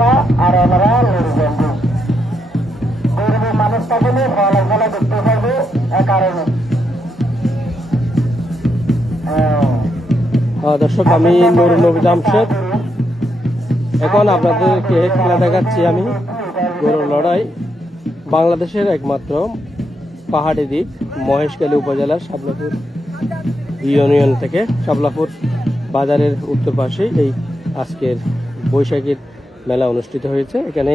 আমরা আর আমরা লড়বেন গরিব মানুষ থাকলে ফলাফল দেখতে পাবো এ কারণে। দর্শক, আমি নুরুল নবী জামশেদ। এখন আপনাদেরকে খেলা দেখাচ্ছি আমি গরুর লড়াই। বাংলাদেশের একমাত্র পাহাড়ি দ্বীপ মহেশখালী উপজেলার শাপলাপুর ইউনিয়ন থেকে শাপলাপুর বাজারের উত্তর পাশে এই আজকের বৈশাখীর মেলা অনুষ্ঠিত হয়েছে। এখানে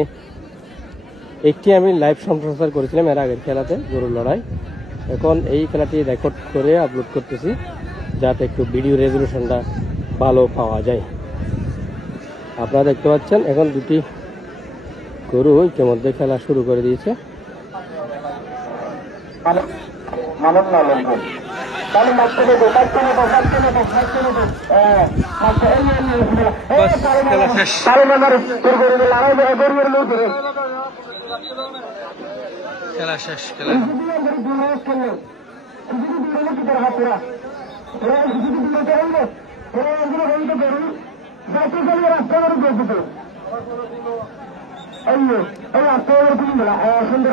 একটি আমি লাইভ সম্প্রচার করেছিলাম এর আগের খেলাতে গরুর লড়াই। এখন এই খেলাটি রেকর্ড করে আপলোড করতেছি যাতে একটু ভিডিও রেজলিউশনটা ভালো পাওয়া যায়। আপনারা দেখতে পাচ্ছেন এখন দুটি গরু ইতিমধ্যে খেলা শুরু করে দিয়েছে। খেলা শেষ। খেলা সুন্দর